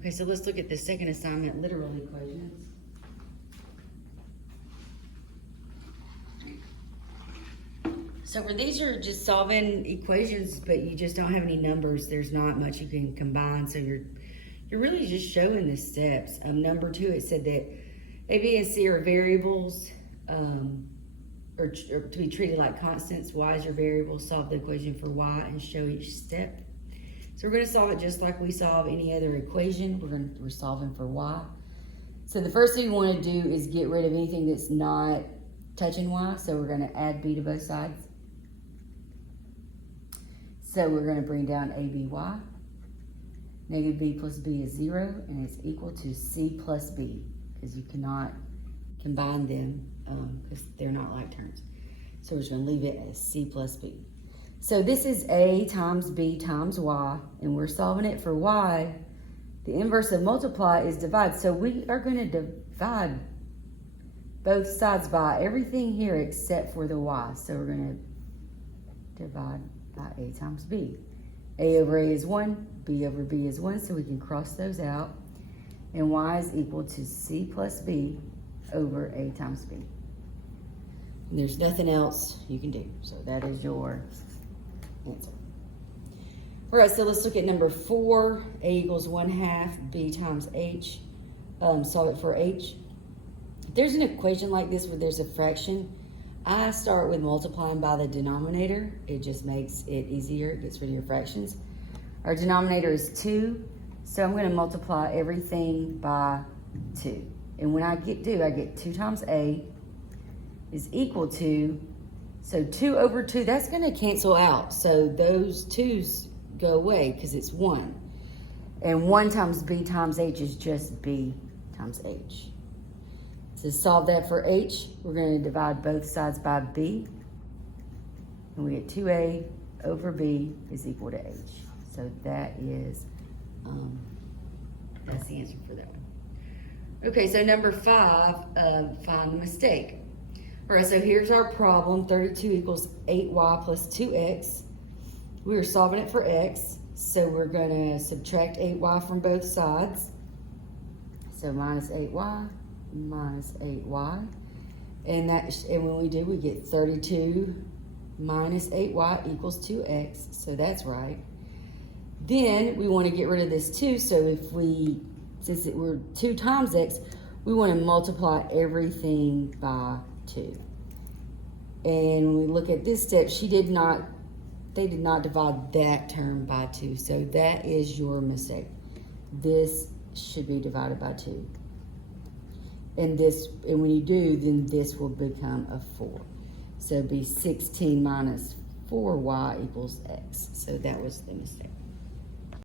Okay, so let's look at the second assignment, literal equations. So for these are just solving equations, but you just don't have any numbers. There's not much you can combine, so you're really just showing the steps. Number 2, it said that A, B, and C are variables, or to be treated like constants. Y is your variable. Solve the equation for Y and show each step. So we're going to solve it just like we solve any other equation. We're solving for Y. So the first thing we want to do is get rid of anything that's not touching Y. So we're going to add B to both sides. So we're going to bring down ABY. Negative B plus B is 0, and it's equal to C plus B, because you cannot combine them because they're not like terms. So we're just going to leave it as C plus B. So this is A times B times Y, and we're solving it for Y. The inverse of multiply is divide. So we are going to divide both sides by everything here except for the Y. So we're going to divide by A times B. A over A is 1, B over B is 1, so we can cross those out. And Y is equal to C plus B over A times B. And there's nothing else you can do. So that is your answer. All right, so let's look at number 4. A equals 1/2 B times H. Solve it for H. If there's an equation like this where there's a fraction, I start with multiplying by the denominator. It just makes it easier. It gets rid of your fractions. Our denominator is 2, so I'm going to multiply everything by 2. And when I get 2 times A is equal to, so 2 over 2, that's going to cancel out. So those 2's go away because it's 1. And 1 times B times H is just B times H. To solve that for H, we're going to divide both sides by B. And we get 2A over B is equal to H. So that is, that's the answer for that one. Okay, so number 5, find the mistake. All right, so here's our problem. 32 equals 8y plus 2x. We are solving it for x. So we're going to subtract 8y from both sides. So minus 8y. Minus 8y, and when we do, we get 32 minus 8y equals 2x, so that's right. Then we want to get rid of this 2, so since we're 2 times x, we want to multiply everything by 2. And when we look at this step, they did not divide that term by 2, so that is your mistake. This should be divided by 2. And when you do, then this will become a 4. So it'd be 16 minus 4y equals x. So that was the mistake.